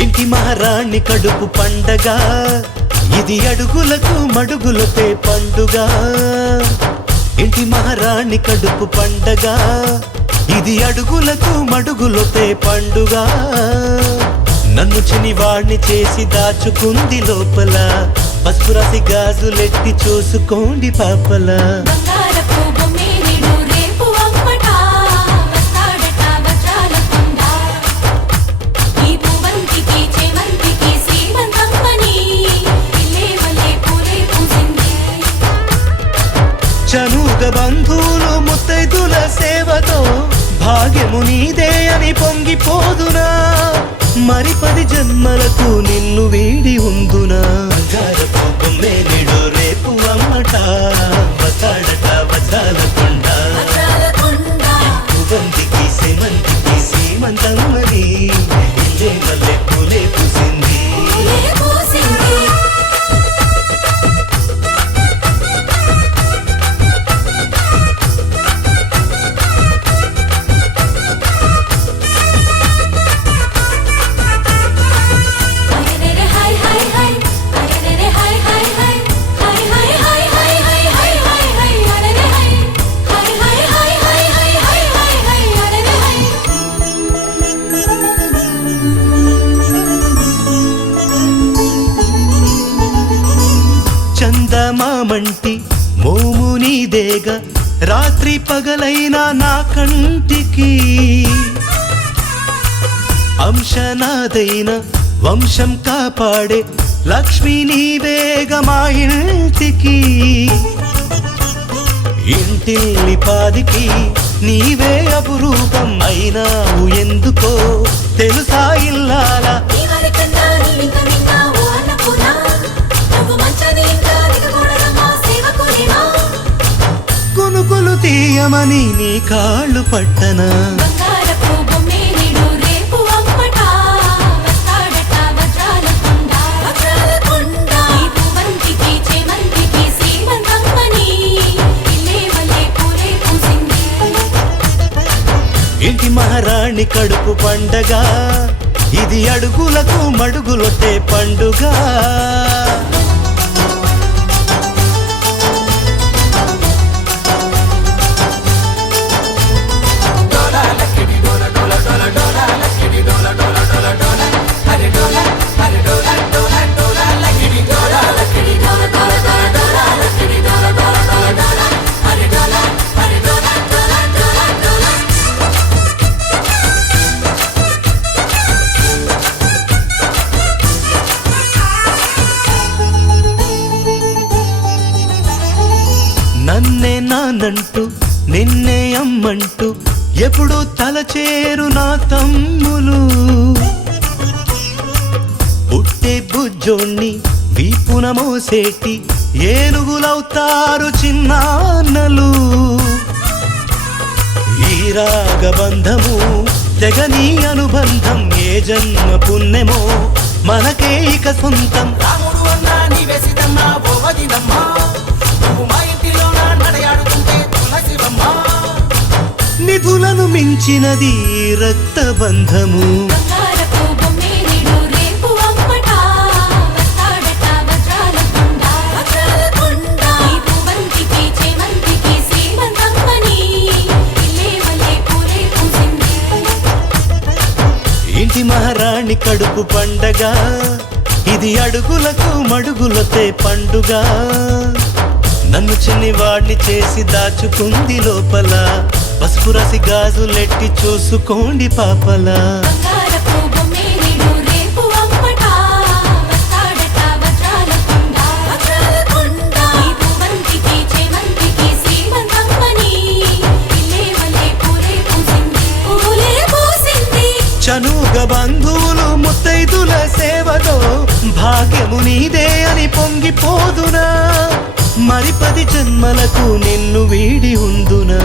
ఇంటి మహారాణి కడుపు పండగ, ఇది అడుగులకు మడుగులతే పండుగ. ఇంటి మహారాణి కడుపు పండగ, ఇది అడుగులకు మడుగులతే పండుగ. నన్ను చినివాణ్ణి చేసి దాచుకుంది లోపల, పసుపు రాసి గాజులెట్టి చూసుకోండి పాపల. చనుగ బంధువులు ముత్తైదుల సేవతో భాగ్యము నీదే అని పొంగిపోదునా, మరి 10 జన్మలకు నిన్ను వీడి ఉందునా. బంగారపు బొమ్మే నిడు రేపు అమ్మట, వస్తాడట వజ్రాల కొండ. పువ్వంతికి సేమంతికి సీమంతమ్మని, ఇల్లే మల్లె పూలే పూసింది. చందమామంటి మోము నీదేగ, రాత్రి పగలైనా నా కంటికి. అంశనాదైన వంశం కాపాడే లక్ష్మీ నీవేగ మా ఇంటికి. ఇంటిల్లి పాదికి నీవే అపురూపం అయినావు ఎందుకో తెలుసా ఇల్లాలా. కొనుకొలు తీయమని నీ కాళ్ళు పట్టనా. ఇంటి మహారాణి కడుపు పండగ, ఇది అడుగులకు మడుగులొట్టే పండుగ. నన్నే నానంటూ నిన్నే అమ్మంటూ ఎప్పుడు తలచేరు నా తమ్ములు. పుట్టే బుజ్జోణ్ణి వీపున మోసేటి ఏనుగులవుతారు చిన్నాన్నలు. ఈ రాగబంధము తెగని అనుబంధం, ఏ జన్మ పుణ్యమో మనకే ఇక సొంతం. రాముడు అన్నా నీవే సీతమ్మా ఓ వదినమ్మా, నిధులను మించినది రక్త బంధము. ఇంటి మహారాణి కడుపు పండగ, ఇది అడుగులకు మడుగులతే పండుగ. నన్ను చిన్నివాణ్ణి చేసి దాచుకుంది లోపల, పసుపు రాసి గాజులెట్టి చూసుకోండి పాపల. చనుగ బంధువులు ముత్తైదుల సేవతో భాగ్యము నీదే అని పొంగిపోదునా, మరి 10 జన్మలకు నిన్ను వీడి ఉందునా.